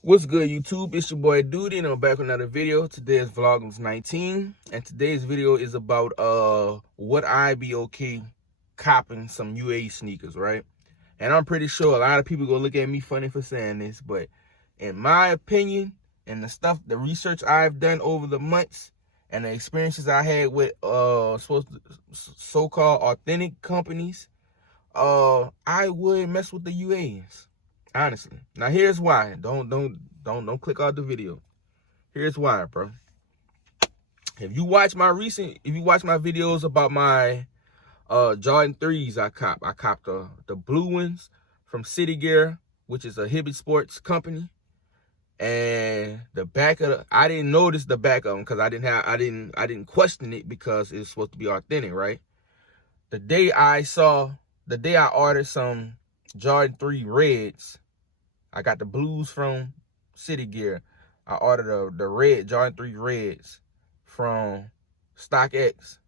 What's good, YouTube? It's your boy Duty, and I'm back with another video. Today is Vlogmas 19, and today's video is about would I be okay copping some UA sneakers, right? And I'm pretty sure a lot of people gonna look at me funny for saying this, but in my opinion, and the research I've done over the months, and the experiences I had with so-called authentic companies, I would mess with the UAs. Honestly. Now here's why. Don't click out the video. Here's why, bro. If you watch my videos about my Jordan 3s I copped the blue ones from City Gear, which is a Hibbett Sports company. And the back of I didn't notice the back of them because I didn't question it because it's supposed to be authentic, right? The day I ordered some Jordan 3 reds, I got the blues from City Gear. I ordered the red Jordan 3 reds from StockX.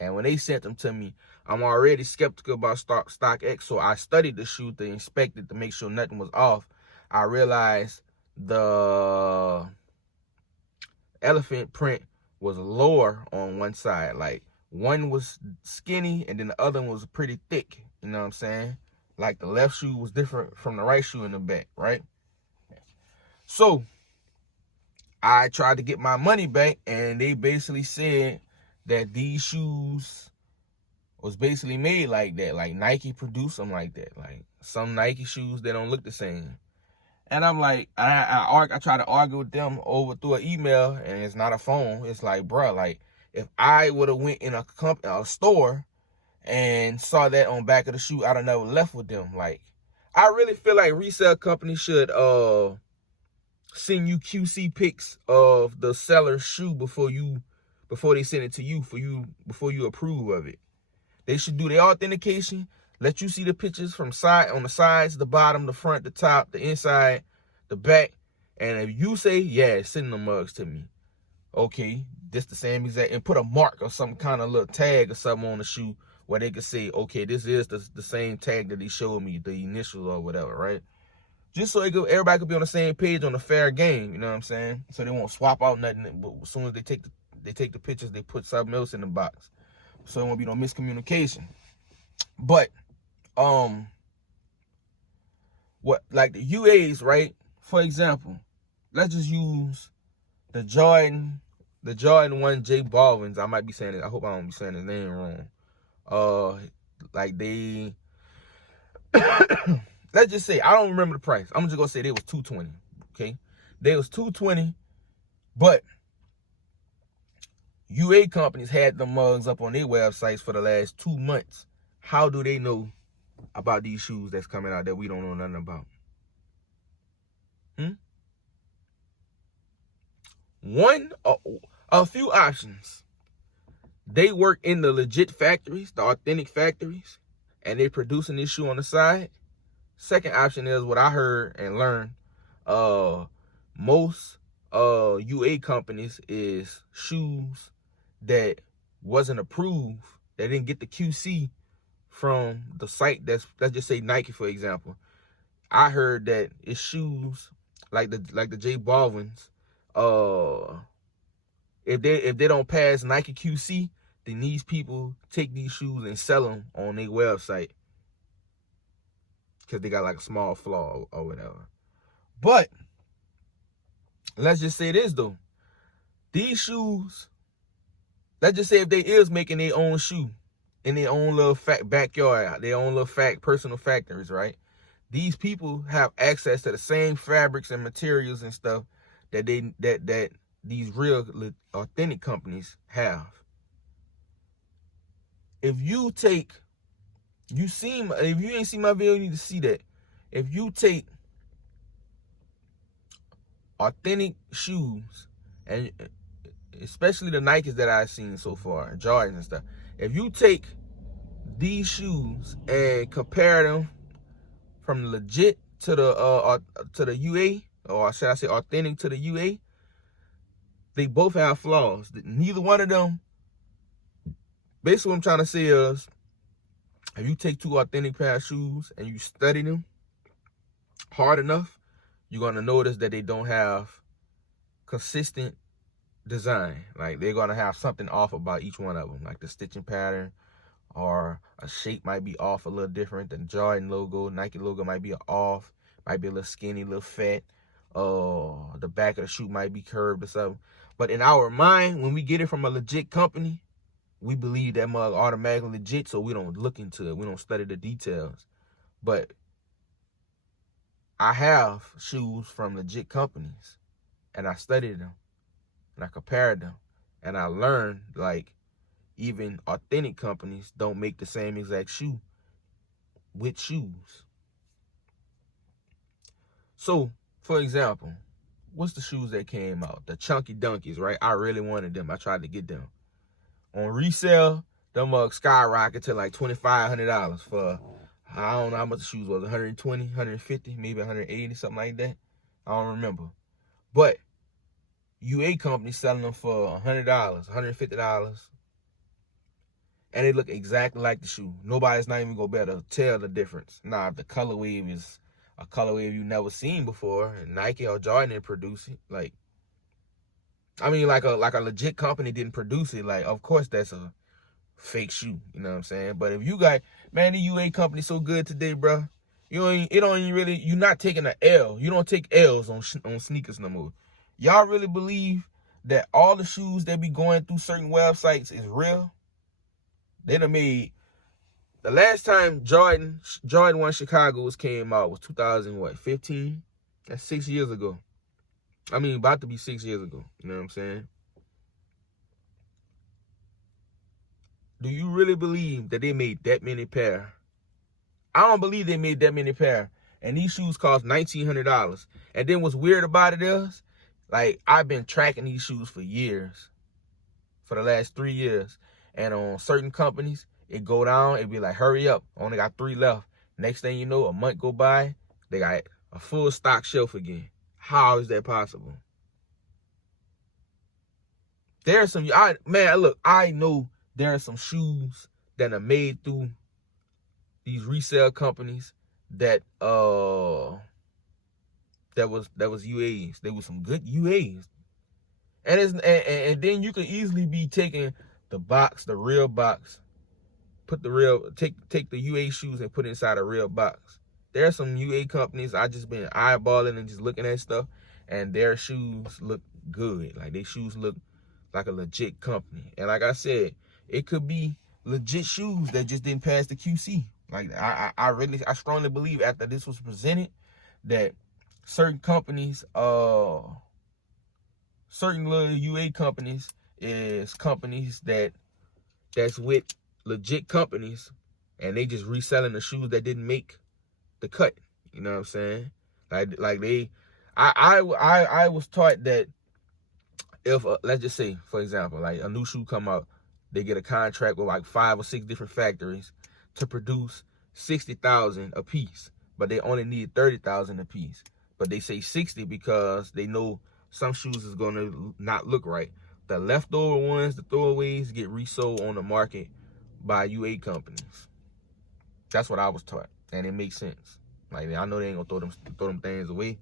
And when they sent them to me, I'm already skeptical about StockX. So I studied the shoe to inspect it to make sure nothing was off. I realized the elephant print was lower on one side. Like one was skinny and then the other one was pretty thick. You know what I'm saying? Like the left shoe was different from the right shoe in the back, right? So I tried to get my money back, and they basically said that these shoes was basically made like that. Like Nike produced them like that. Like some Nike shoes, they don't look the same. And I'm like, I try to argue with them through an email, and it's not a phone. It's like, bro, like if I would have went in a store and saw that on back of the shoe, I'd have never left with them. Like, I really feel like resale companies should send you QC pics of the seller's shoe before they send it to you before you approve of it. They should do their authentication, let you see the pictures on the sides, the bottom, the front, the top, the inside, the back. And if you say, yeah, send the mugs to me, okay, this the same exact, and put a mark or some kind of little tag or something on the shoe where they could say, okay, this is the same tag that they showed me, the initial or whatever, right? Just so everybody could be on the same page on the fair game, you know what I'm saying? So they won't swap out nothing. But as soon as they take the pictures, they put something else in the box. So there won't be no miscommunication. But like the UAs, right? For example, let's just use the Jordan 1 J Balvin's. I might be saying it. I hope I don't be saying his name wrong. Like they let's just say, I don't remember the price. I'm just gonna say they was $220. Okay, they was $220, but UA companies had the mugs up on their websites for the last 2 months. How do they know about these shoes that's coming out that we don't know nothing about? A few options. They work in the legit factories, the authentic factories, and they're producing this shoe on the side. Second option is what I heard and learned. Most UA companies is shoes that wasn't approved. They didn't get the QC from the site let's just say Nike, for example. I heard that it's shoes like the J Balvin's. If they don't pass Nike QC, then these people take these shoes and sell them on their website because they got like a small flaw or whatever. But let's just say this though, these shoes, let's just say if they is making their own shoe in their own little backyard, their own little personal factories, right? These people have access to the same fabrics and materials and stuff that these real authentic companies have. If you ain't seen my video, you need to see that. If you take authentic shoes, and especially the Nikes that I've seen so far, Jordans and stuff, if you take these shoes and compare them from legit to the UA, or should I say authentic to the UA, they both have flaws. Neither one of them. Basically what I'm trying to say is, if you take two authentic pair of shoes and you study them hard enough, you're gonna notice that they don't have consistent design. Like they're gonna have something off about each one of them, like the stitching pattern, or a shape might be off a little different. The Jordan logo, Nike logo might be off, might be a little skinny, a little fat. The back of the shoe might be curved or something. But in our mind, when we get it from a legit company, we believe that mug automatically legit, so we don't look into it. We don't study the details. But I have shoes from legit companies, and I studied them, and I compared them, and I learned, like, even authentic companies don't make the same exact shoe with shoes. So, for example, what's the shoes that came out? The Chunky Dunkies, right? I really wanted them. I tried to get them. On resale, them mugs skyrocket to like $2,500 for, I don't know how much the shoes was, 120, 150, maybe 180, something like that. I don't remember. But UA company selling them for $100, $150. And they look exactly like the shoe. Nobody's not even gonna be able to tell the difference. Now, if the color wave is a color wave you've never seen before, and Nike or Jordan didn't produce it, like a legit company didn't produce it, like, of course that's a fake shoe, you know what I'm saying? But if you got, man, the UA company so good today, bro, you're not taking an L. You don't take L's on sneakers no more. Y'all really believe that all the shoes that be going through certain websites is real? They done made, the last time Jordan 1 Chicago's came out was 2015? That's 6 years ago. I mean, about to be 6 years ago. You know what I'm saying? Do you really believe that they made that many pair? I don't believe they made that many pair. And these shoes cost $1,900. And then what's weird about it is, like, I've been tracking these shoes for years. For the last 3 years. And on certain companies, it go down, it be like, hurry up, only got 3 left. Next thing you know, a month go by, they got a full stock shelf again. How is that possible? There's some, I know there are some shoes that are made through these resale companies that was UAs. They were some good UAs. And then you could easily be taking the box, the real box, take the UA shoes and put it inside a real box. There are some UA companies I just been eyeballing and just looking at stuff, and their shoes look good. Like, their shoes look like a legit company. And like I said, it could be legit shoes that just didn't pass the QC. Like, I strongly believe after this was presented that certain companies, certain little UA companies is companies that's with legit companies, and they just reselling the shoes that didn't make the cut. You know what I'm saying? I was taught that if let's just say, for example, like a new shoe come out, they get a contract with like 5 or 6 different factories to produce 60,000 a piece, but they only need 30,000 a piece. But they say 60 because they know some shoes is gonna not look right. The leftover ones, the throwaways, get resold on the market by UA companies. That's what I was taught, and it makes sense. Like, I know they ain't gonna throw them things away,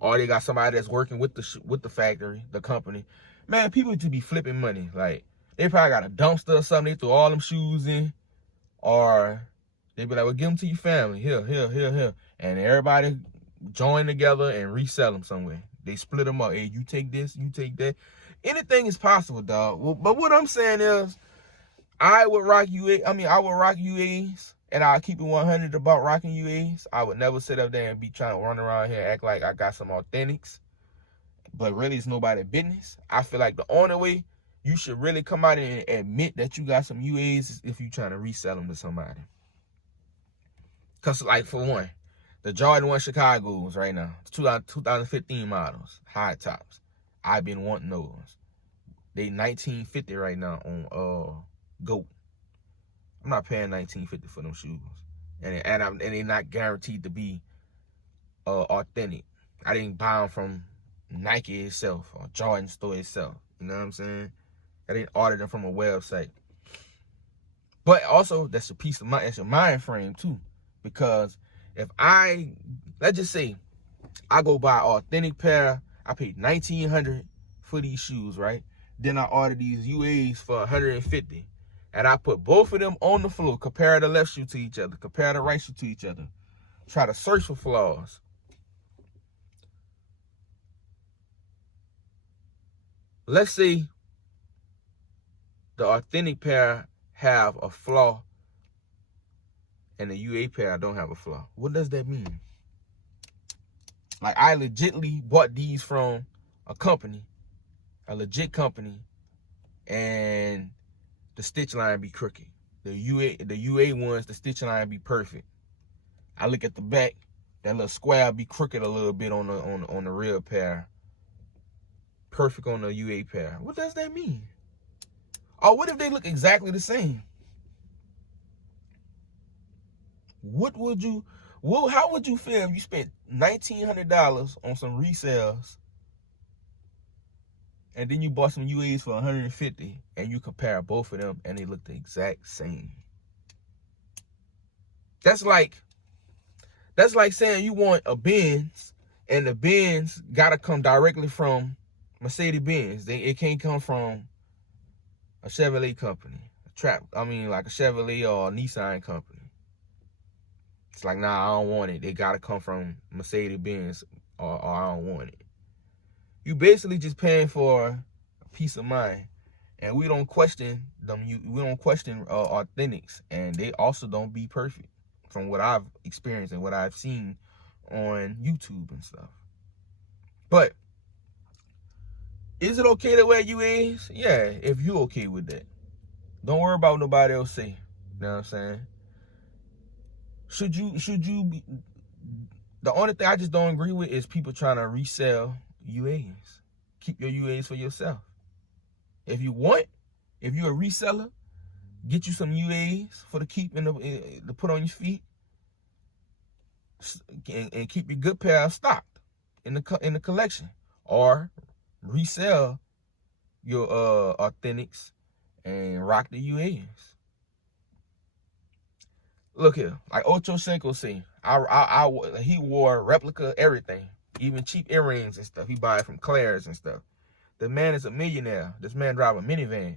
or they got somebody that's working with the factory, the company. Man, people to be flipping money. Like, they probably got a dumpster or something. They throw all them shoes in, or they be like, "Well, give them to your family. Here," and everybody join together and resell them somewhere. They split them up. Hey, you take this, you take that. Anything is possible, dog. Well, but what I'm saying is, I would rock UAs, and I'll keep it 100 about rocking UAs. I would never sit up there and be trying to run around here and act like I got some authentics, but really it's nobody's business. I feel like the only way you should really come out and admit that you got some UAs is if you're trying to resell them to somebody. Because, like, for one, the Jordan 1 Chicago's right now, 2015 models, high tops. I've been wanting those. They $19.50 right now on GOAT. I'm not paying $19.50 for them shoes, and they're not guaranteed to be authentic. I didn't buy them from Nike itself or Jordan store itself. You know what I'm saying? I didn't order them from a website. But also, that's a piece of mind. It's a mind frame too, because if let's just say I go buy an authentic pair. I paid $1,900 for these shoes, right? Then I order these UAs for $150. And I put both of them on the floor, compare the left shoe to each other, compare the right shoe to each other. Try to search for flaws. Let's say the authentic pair have a flaw and the UA pair don't have a flaw. What does that mean? Like, I legitly bought these from a company, a legit company, and the stitch line be crooked. The UA ones, the stitch line be perfect. I look at the back, that little square be crooked a little bit on the real pair. Perfect on the UA pair. What does that mean? Or what if they look exactly the same? How would you feel if you spent $1,900 on some resales and then you bought some UAs for $150 and you compare both of them and they look the exact same? That's like saying you want a Benz and the Benz gotta come directly from Mercedes-Benz. It can't come from a Chevrolet company, like a Chevrolet or a Nissan company. It's like, nah, I don't want it. They gotta come from Mercedes-Benz or I don't want it. You basically just paying for a peace of mind. And we don't question them. We don't question authentics, and they also don't be perfect from what I've experienced and what I've seen on YouTube and stuff. But is it okay to wear UAs? Yeah, if you okay with that. Don't worry about what nobody else say. You know what I'm saying? Should you be, the only thing I just don't agree with is people trying to resell UAs. Keep your UAs for yourself. If you're a reseller, get you some UAs for the keep and to put on your feet, and keep your good pair stocked in the collection, or resell your authentics and rock the UAs. Look here, like Ocho Cinco say, he wore replica everything, even cheap earrings and stuff. He buy it from Claire's and stuff. The man is a millionaire. This man drive a minivan,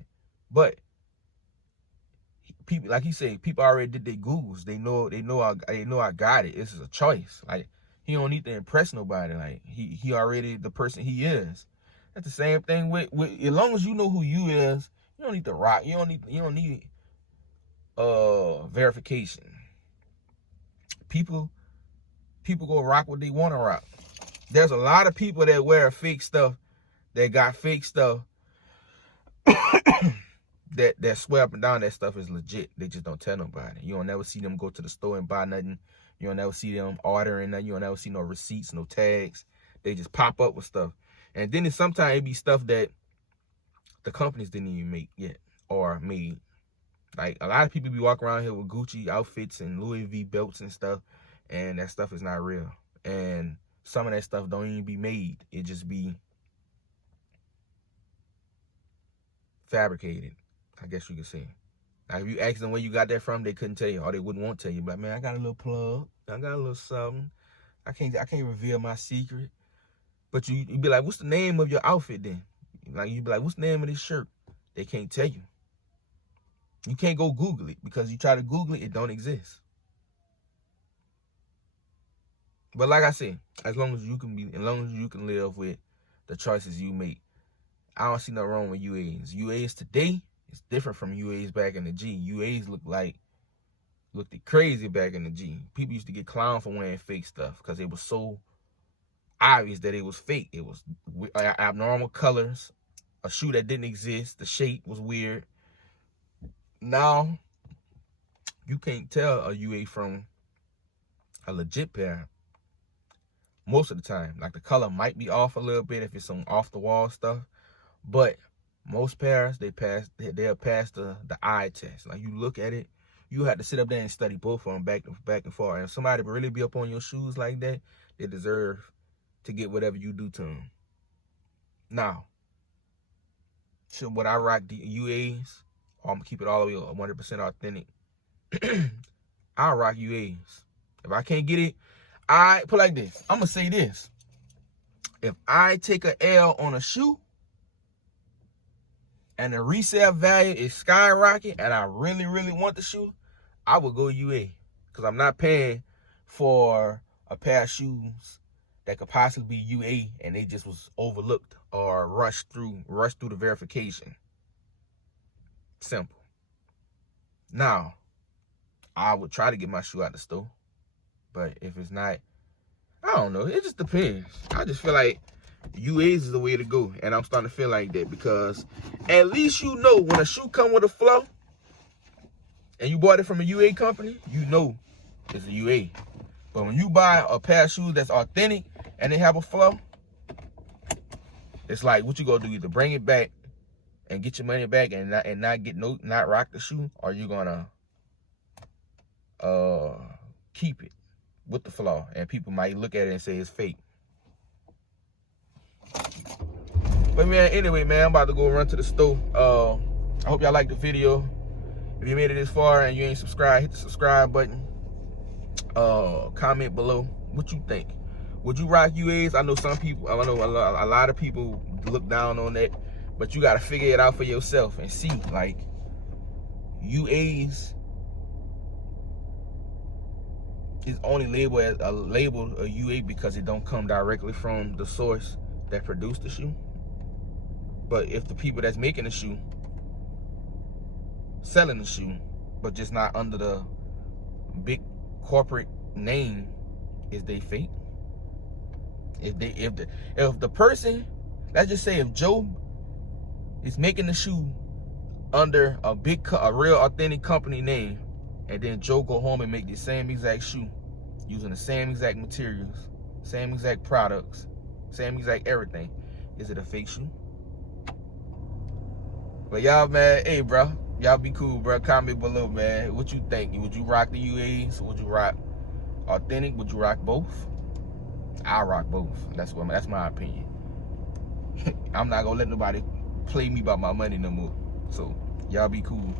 but people, like he said, people already did their Googles. They know I got it. This is a choice. Like, he don't need to impress nobody. Like, he already the person he is. That's the same thing with as long as you know who you is, you don't need to rock. You don't need verification. People go rock what they want to rock. There's a lot of people that wear fake stuff, that got fake stuff, that swear up and down that stuff is legit. They just don't tell nobody. You don't never see them go to the store and buy nothing. You don't never see them ordering nothing. You don't never see no receipts, no tags. They just pop up with stuff. And then sometimes it be stuff that the companies didn't even make yet or made. Like, a lot of people be walking around here with Gucci outfits and Louis V belts and stuff, and that stuff is not real. And some of that stuff don't even be made. It just be fabricated, I guess you could say. Like, if you ask them where you got that from, they couldn't tell you, or they wouldn't want to tell you. But man, I got a little plug. I got a little something. I can't reveal my secret. But you be like, what's the name of your outfit then? Like, you be like, what's the name of this shirt? They can't tell you. You can't go Google it, because you try to Google it, it don't exist. But like I said, as long as you can live with the choices you make, I don't see nothing wrong with UAs. UAs today is different from UAs back in the G. UAs looked crazy back in the G. People used to get clowned for wearing fake stuff because it was so obvious that it was fake. It was abnormal colors, a shoe that didn't exist, the shape was weird. Now, you can't tell a UA from a legit pair most of the time. Like, the color might be off a little bit if it's some off-the-wall stuff, but most pairs, they'll pass the eye test. Like, you look at it, you have to sit up there and study both of them back and forth. And if somebody really be up on your shoes like that, they deserve to get whatever you do to them. Now, so would I rock the UAs? Or I'm gonna keep it all the way 100% authentic. I'll rock UAs. If I can't get it, I put like this. I'm gonna say this. If I take a L on a shoe and the resale value is skyrocketing and I really, really want the shoe, I would go UA. Because I'm not paying for a pair of shoes that could possibly be UA and they just was overlooked or rushed through the verification. Simple. Now, I would try to get my shoe out the store. But if it's not, I don't know. It just depends. I just feel like UAs is the way to go. And I'm starting to feel like that because at least you know when a shoe come with a flaw and you bought it from a UA company, you know it's a UA. But when you buy a pair of shoes that's authentic and they have a flaw, it's like what you gonna do, either bring it back and get your money back and not rock the shoe, or you gonna keep it with the flaw, and people might look at it and say it's fake. But man, anyway, man, I'm about to go run to the store. I hope y'all liked the video. If you made it this far and you ain't subscribed, hit the subscribe button. Comment below what you think. Would you rock UAs? I know some people, I know a lot of people look down on that, but you gotta figure it out for yourself and see, like, UAs is only labeled as a UA because it don't come directly from the source that produced the shoe. But if the people that's making the shoe, selling the shoe, but just not under the big corporate name, is they fake? If the person, let's just say if Joe is making the shoe under a real authentic company name, and then Joe go home and make the same exact shoe using the same exact materials, same exact products, same exact everything, is it a fake shoe? But y'all, man, hey, bro, y'all be cool, bro. Comment below, man. What you think? Would you rock the UAs? Would you rock authentic? Would you rock both? I rock both. That's my opinion. I'm not gonna let nobody play me about my money no more. So y'all be cool.